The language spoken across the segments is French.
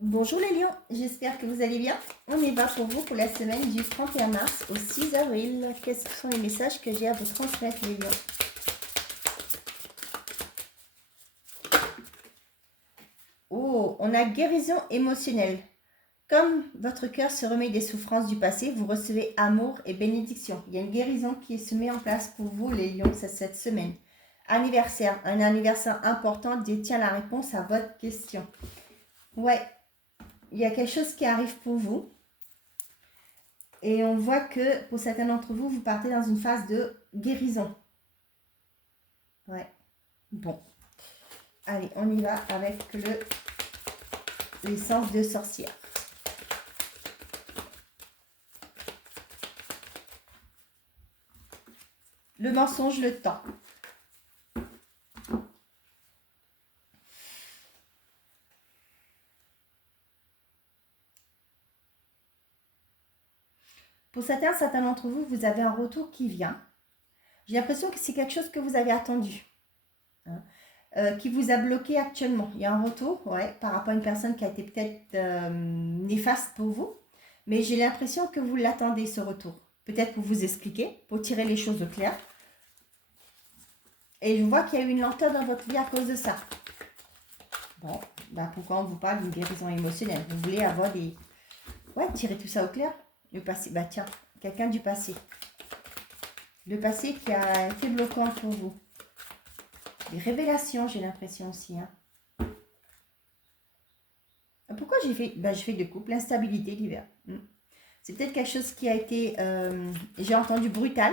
Bonjour les lions, j'espère que vous allez bien. On y va pour vous pour la semaine du 31 mars au 6 avril. Quels sont les messages que j'ai à vous transmettre les lions? Oh, on a guérison émotionnelle. Comme votre cœur se remet des souffrances du passé, vous recevez amour et bénédiction. Il y a une guérison qui se met en place pour vous les lions cette semaine. Anniversaire, un anniversaire important détient la réponse à votre question. Ouais, il y a quelque chose qui arrive pour vous. Et on voit que pour certains d'entre vous, vous partez dans une phase de guérison. Ouais. Bon. Allez, on y va avec l'essence de sorcière. Le mensonge, le temps. Pour certains d'entre vous, vous avez un retour qui vient. J'ai l'impression que c'est quelque chose que vous avez attendu. Hein. Qui vous a bloqué actuellement. Il y a un retour, ouais, par rapport à une personne qui a été peut-être néfaste pour vous. Mais j'ai l'impression que vous l'attendez, ce retour. Peut-être pour vous expliquer, pour tirer les choses au clair. Et je vois qu'il y a eu une lenteur dans votre vie à cause de ça. Bon, ben pourquoi on vous parle d'une guérison émotionnelle? Vous voulez avoir des... Ouais, tirer tout ça au clair. Le passé, bah tiens, quelqu'un du passé. Le passé qui a été bloquant pour vous. Des révélations, j'ai l'impression aussi. Hein. Pourquoi j'ai fait... Ben, je fais de couple, l'instabilité d'hiver. C'est peut-être quelque chose qui a été... j'ai entendu brutal.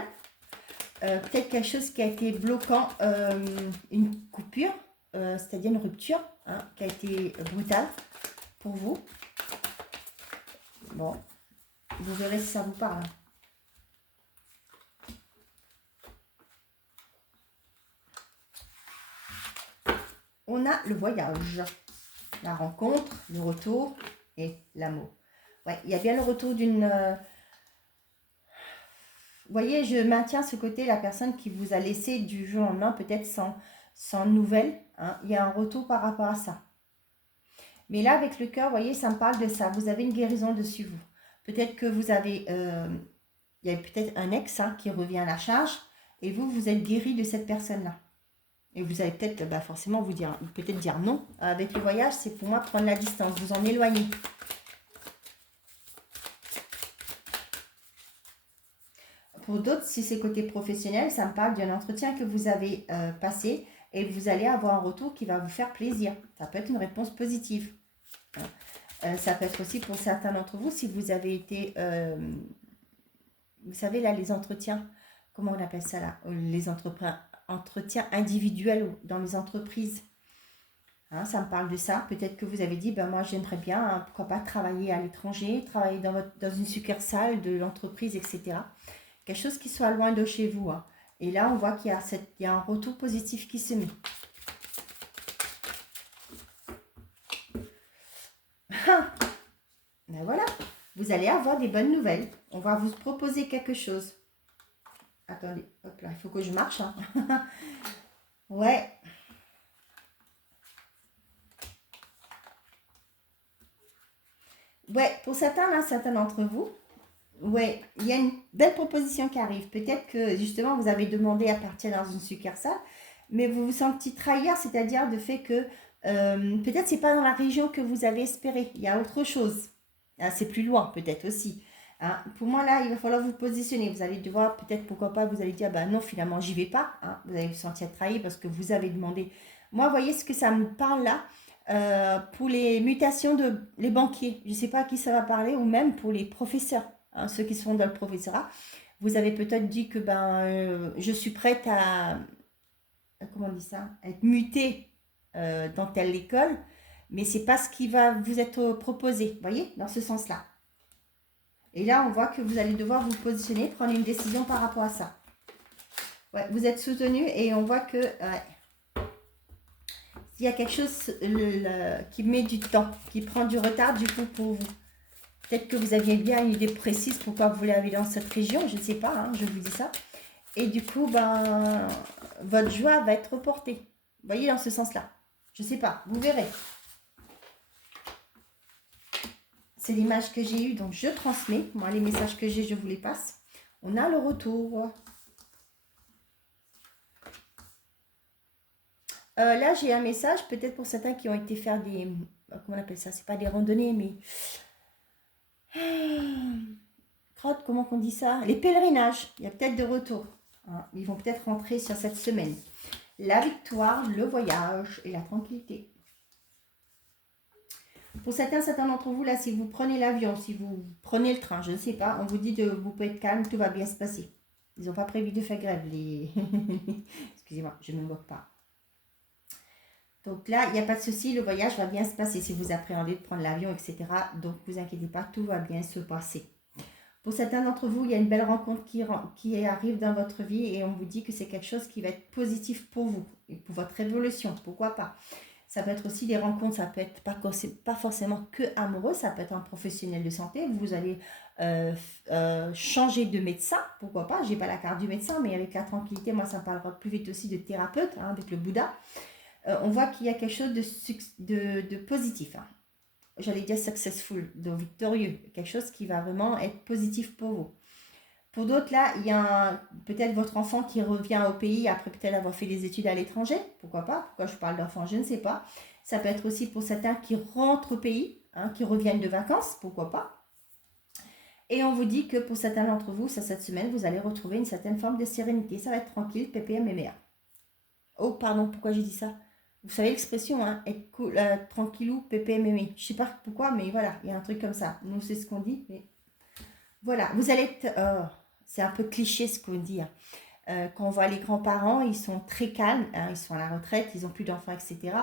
Peut-être quelque chose qui a été bloquant, une coupure, c'est-à-dire une rupture, hein, qui a été brutale pour vous. Bon, vous verrez si ça vous parle. On a le voyage, la rencontre, le retour et l'amour. Ouais, il y a bien le retour d'une... Vous voyez, je maintiens ce côté, la personne qui vous a laissé du jour au lendemain, peut-être sans nouvelles. Hein, il y a un retour par rapport à ça. Mais là, avec le cœur, vous voyez, ça me parle de ça. Vous avez une guérison dessus vous. Peut-être que vous avez... il y a peut-être un ex hein, qui revient à la charge et vous êtes guéri de cette personne-là. Et vous allez peut-être forcément vous dire, peut-être dire non. Avec le voyage, c'est pour moi prendre la distance, vous en éloigner. Pour d'autres, si c'est côté professionnel, ça me parle d'un entretien que vous avez passé et vous allez avoir un retour qui va vous faire plaisir. Ça peut être une réponse positive. Ça peut être aussi pour certains d'entre vous, si vous avez été, vous savez là, les entretiens, comment on appelle ça là, les entretiens individuels dans les entreprises. Hein, ça me parle de ça. Peut-être que vous avez dit, ben moi j'aimerais bien, hein, pourquoi pas travailler à l'étranger, travailler dans une succursale de l'entreprise, etc. Quelque chose qui soit loin de chez vous. Hein. Et là, on voit qu'il y a un retour positif qui se met. Ben voilà, vous allez avoir des bonnes nouvelles. On va vous proposer quelque chose. Attendez, hop là, il faut que je marche. Hein. Ouais. Ouais, pour certains d'entre vous, ouais, il y a une belle proposition qui arrive. Peut-être que justement vous avez demandé à partir dans une succursale, mais vous vous sentez trahir, c'est-à-dire de fait que peut-être c'est pas dans la région que vous avez espéré. Il y a autre chose. Ah, c'est plus loin peut-être aussi. Hein. Pour moi là, il va falloir vous positionner. Vous allez devoir peut-être pourquoi pas vous allez dire bah non finalement j'y vais pas. Hein. Vous allez vous sentir trahi parce que vous avez demandé. Moi, voyez ce que ça me parle là. Pour les mutations de les banquiers, je ne sais pas à qui ça va parler, ou même pour les professeurs, hein, ceux qui sont dans le professorat, vous avez peut-être dit que je suis prête comment on dit ça, à être mutée dans telle école, mais c'est pas ce qui va vous être proposé, vous voyez, dans ce sens-là. Et là, on voit que vous allez devoir vous positionner, prendre une décision par rapport à ça. Ouais, vous êtes soutenu et on voit que il y a quelque chose qui met du temps, qui prend du retard du coup pour vous. Peut-être que vous aviez bien une idée précise pourquoi vous voulez aller dans cette région, je ne sais pas, hein, je vous dis ça. Et du coup, votre joie va être reportée. Vous voyez, dans ce sens-là. Je ne sais pas, vous verrez. C'est l'image que j'ai eue, donc je transmets. Moi, les messages que j'ai, je vous les passe. On a le retour. Là, j'ai un message, peut-être pour certains qui ont été faire des... Comment on appelle ça? C'est pas des randonnées, mais... Comment on dit ça? Les pèlerinages. Il y a peut-être de retour. Hein. Ils vont peut-être rentrer sur cette semaine. La victoire, le voyage et la tranquillité. Pour certains d'entre vous, là, si vous prenez l'avion, si vous prenez le train, je ne sais pas, on vous dit de vous pouvez être calme, tout va bien se passer. Ils n'ont pas prévu de faire grève, les... Excusez-moi, je ne me moque pas. Donc là, il n'y a pas de souci, le voyage va bien se passer si vous appréhendez de prendre l'avion, etc. Donc, ne vous inquiétez pas, tout va bien se passer. Pour certains d'entre vous, il y a une belle rencontre qui arrive dans votre vie et on vous dit que c'est quelque chose qui va être positif pour vous et pour votre évolution, pourquoi pas. Ça peut être aussi des rencontres, ça peut être pas forcément que amoureux, ça peut être un professionnel de santé. Vous allez changer de médecin, pourquoi pas. J'ai pas la carte du médecin, mais avec la tranquillité, moi ça me parlera plus vite aussi de thérapeute, hein, avec le Bouddha. On voit qu'il y a quelque chose de positif. Hein. J'allais dire successful, de victorieux, quelque chose qui va vraiment être positif pour vous. Pour d'autres, là, il y a peut-être votre enfant qui revient au pays après peut-être avoir fait des études à l'étranger. Pourquoi pas? Pourquoi je parle d'enfant? Je ne sais pas. Ça peut être aussi pour certains qui rentrent au pays, hein, qui reviennent de vacances. Pourquoi pas? Et on vous dit que pour certains d'entre vous, cette semaine, vous allez retrouver une certaine forme de sérénité. Ça va être tranquille, PPM et méa. Oh, pardon, pourquoi j'ai dit ça? Vous savez l'expression, hein, être cool, tranquillou, PPM et méa. Je ne sais pas pourquoi, mais voilà, il y a un truc comme ça. Nous, c'est ce qu'on dit, mais voilà. Vous allez être... c'est un peu cliché ce qu'on dit. Hein. Quand on voit les grands-parents, ils sont très calmes. Hein, ils sont à la retraite, ils n'ont plus d'enfants, etc.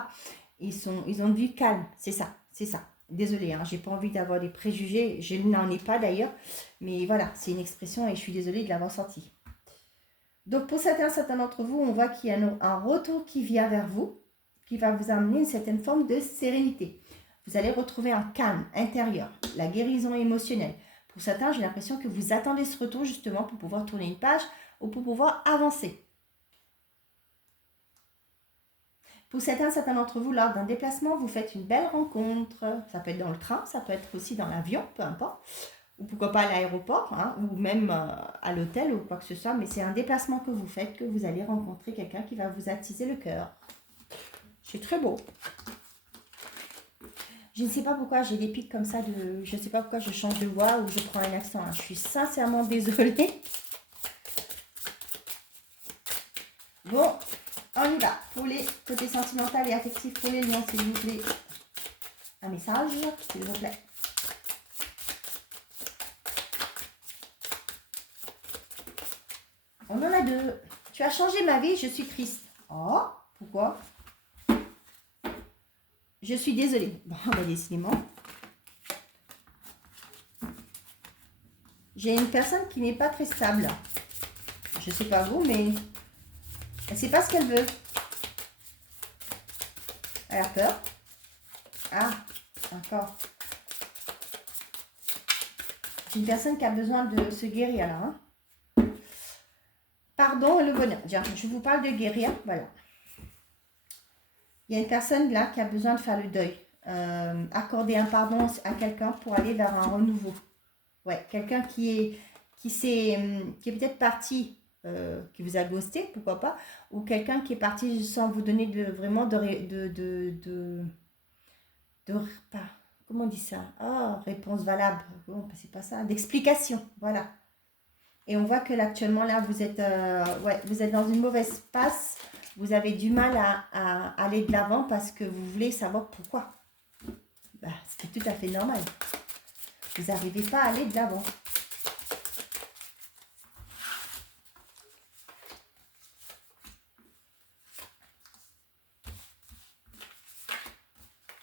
Ils ont une vie calme. C'est ça, c'est ça. Désolée, hein, j'ai pas envie d'avoir des préjugés. Je n'en ai pas d'ailleurs. Mais voilà, c'est une expression et je suis désolée de l'avoir sortie. Donc pour certains d'entre vous, on voit qu'il y a un retour qui vient vers vous, qui va vous amener une certaine forme de sérénité. Vous allez retrouver un calme intérieur, la guérison émotionnelle. Pour certains, j'ai l'impression que vous attendez ce retour justement pour pouvoir tourner une page ou pour pouvoir avancer. Pour certains d'entre vous, lors d'un déplacement, vous faites une belle rencontre. Ça peut être dans le train, ça peut être aussi dans l'avion, peu importe. Ou pourquoi pas à l'aéroport, hein, ou même à l'hôtel ou quoi que ce soit. Mais c'est un déplacement que vous faites, que vous allez rencontrer quelqu'un qui va vous attiser le cœur. C'est très beau. Je ne sais pas pourquoi j'ai des pics comme ça de... Je ne sais pas pourquoi je change de voix ou je prends un accent. Hein. Je suis sincèrement désolée. Bon, on y va. Pour les côtés sentimental et affectifs, pour les liens, s'il vous plaît. Un message, s'il vous plaît. On en a deux. Tu as changé ma vie, je suis triste. Oh, pourquoi? Je suis désolée. Bon, bah décidément. J'ai une personne qui n'est pas très stable. Je ne sais pas vous, mais elle ne sait pas ce qu'elle veut. Elle a peur. Ah, encore. J'ai une personne qui a besoin de se guérir là. Hein. Pardon, le bonheur. Je vous parle de guérir. Voilà. Il y a une personne là qui a besoin de faire le deuil. Accorder un pardon à quelqu'un pour aller vers un renouveau. Ouais, quelqu'un qui est peut-être parti, qui vous a ghosté, pourquoi pas, ou quelqu'un qui est parti sans vous donner vraiment comment on dit ça? Oh, réponse valable. Bon, c'est pas ça. D'explication, voilà. Et on voit que là, actuellement, là, vous êtes dans une mauvaise passe. Vous avez du mal à aller de l'avant parce que vous voulez savoir pourquoi. Bah, c'est tout à fait normal. Vous n'arrivez pas à aller de l'avant.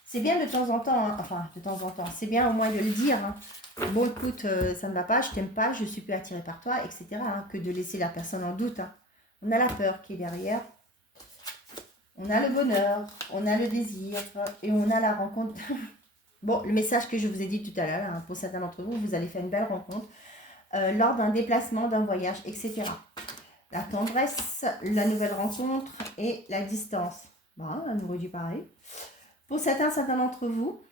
C'est bien de temps en temps, hein. Enfin, de temps en temps, c'est bien au moins de le dire. Hein. Bon, écoute, ça ne va pas, je t'aime pas, je suis plus attirée par toi, etc. Hein, que de laisser la personne en doute. Hein. On a la peur qui est derrière. On a le bonheur, on a le désir et on a la rencontre. Bon, le message que je vous ai dit tout à l'heure, hein, pour certains d'entre vous, vous allez faire une belle rencontre lors d'un déplacement, d'un voyage, etc. La tendresse, la nouvelle rencontre et la distance. Bon, à nouveau du pareil. Pour certains d'entre vous,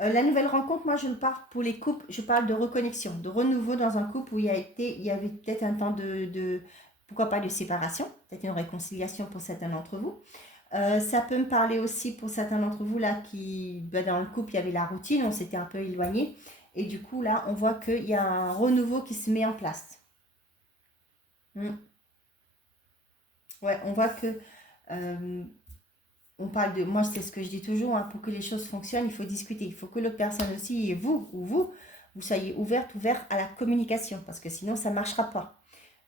La nouvelle rencontre, moi je ne parle pour les couples, je parle de reconnexion, de renouveau dans un couple où il y avait peut-être un temps pourquoi pas de séparation, peut-être une réconciliation pour certains d'entre vous. Ça peut me parler aussi pour certains d'entre vous là qui, dans le couple, il y avait la routine, on s'était un peu éloigné. Et du coup, là, on voit qu'il y a un renouveau qui se met en place. Hmm. Ouais, on voit que on parle de, moi c'est ce que je dis toujours, hein, pour que les choses fonctionnent, il faut discuter. Il faut que l'autre personne aussi, et vous, ou vous soyez ouvert à la communication, parce que sinon ça ne marchera pas.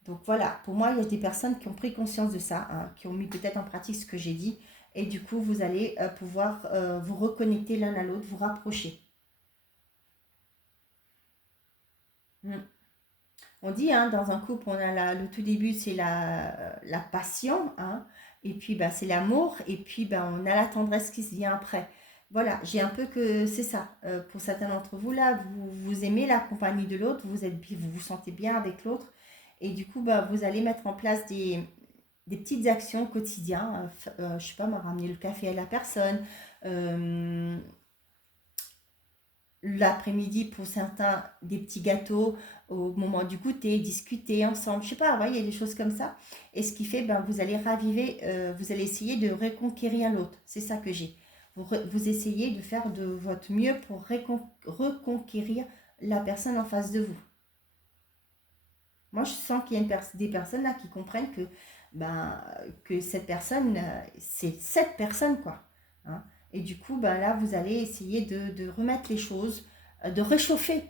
Donc voilà, pour moi, il y a des personnes qui ont pris conscience de ça, hein, qui ont mis peut-être en pratique ce que j'ai dit, et du coup, vous allez pouvoir vous reconnecter l'un à l'autre, vous rapprocher. Hmm. On dit, hein, dans un couple, on a le tout début, c'est la passion, hein, et puis bah, c'est l'amour, et puis bah, on a la tendresse qui se vient après. Voilà, j'ai un peu que c'est ça. Pour certains d'entre vous, là, vous aimez la compagnie de l'autre, vous vous sentez bien avec l'autre, et du coup, bah, vous allez mettre en place des petites actions quotidiennes. Je sais pas, moi, ramener le café à la personne, euh, l'après-midi pour certains des petits gâteaux au moment du goûter, discuter ensemble, je sais pas, il y a des choses comme ça. Et ce qui fait, ben, vous allez raviver, vous allez essayer de reconquérir l'autre. C'est ça que j'ai. Vous essayez de faire de votre mieux pour reconquérir la personne en face de vous. Moi, je sens qu'il y a des personnes là qui comprennent ben, que cette personne, c'est cette personne, quoi. Hein. Et du coup, ben, là, vous allez essayer de remettre les choses, de réchauffer,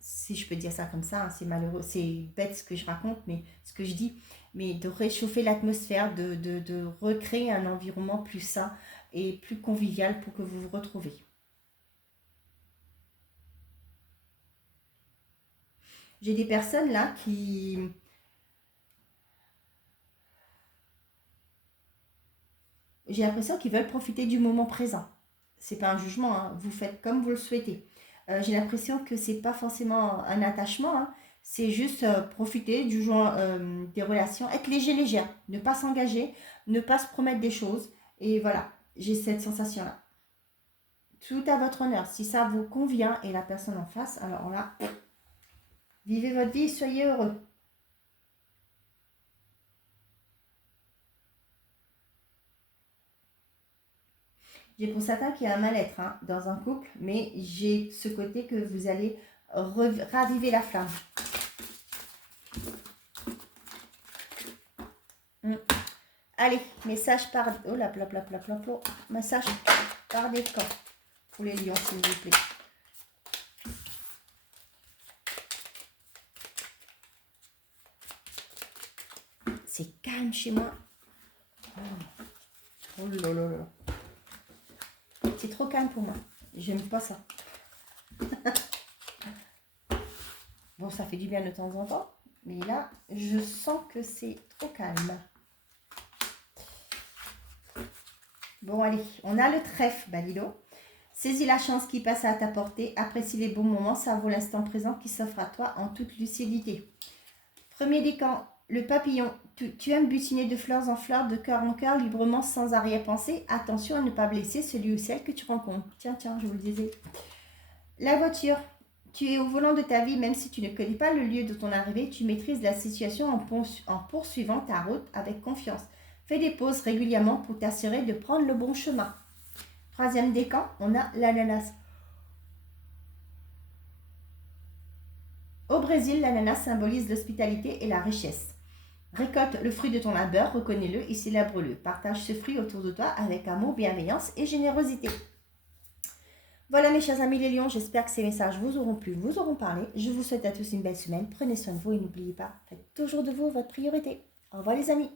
si je peux dire ça comme ça, hein, c'est malheureux, c'est bête ce que je raconte, mais ce que je dis, mais de réchauffer l'atmosphère, de recréer un environnement plus sain et plus convivial pour que vous vous retrouvez. J'ai des personnes là qui, j'ai l'impression qu'ils veulent profiter du moment présent. C'est pas un jugement, hein, vous faites comme vous le souhaitez. J'ai l'impression que c'est pas forcément un attachement, hein, c'est juste profiter du jour, des relations, être léger, légère, ne pas s'engager, ne pas se promettre des choses. Et voilà, j'ai cette sensation-là. Tout à votre honneur. Si ça vous convient et la personne en face, alors là, vivez votre vie, soyez heureux. J'ai pour certains qu'il y a un mal-être, hein, dans un couple, mais j'ai ce côté que vous allez raviver la flamme. Mm. Allez, message par... Oh là, message par des camps pour les lions, s'il vous plaît. C'est calme chez moi. Oh là là là. C'est trop calme pour moi. J'aime pas ça. Bon, ça fait du bien de temps en temps. Mais là, je sens que c'est trop calme. Bon, allez. On a le trèfle, Balilo. Saisis la chance qui passe à ta portée. Apprécie les bons moments. Savoure l'instant présent qui s'offre à toi en toute lucidité. Premier décan, le papillon. Tu aimes butiner de fleurs en fleurs, de cœur en cœur, librement, sans arrière-pensée. Attention à ne pas blesser celui ou celle que tu rencontres. Tiens, je vous le disais. La voiture. Tu es au volant de ta vie, même si tu ne connais pas le lieu de ton arrivée, tu maîtrises la situation en poursuivant ta route avec confiance. Fais des pauses régulièrement pour t'assurer de prendre le bon chemin. Troisième décan, on a l'ananas. Au Brésil, l'ananas symbolise l'hospitalité et la richesse. Récolte le fruit de ton labeur, reconnais-le et célèbre-le. Partage ce fruit autour de toi avec amour, bienveillance et générosité. Voilà mes chers amis les lions, j'espère que ces messages vous auront plu, vous auront parlé. Je vous souhaite à tous une belle semaine, prenez soin de vous et n'oubliez pas, faites toujours de vous votre priorité. Au revoir les amis.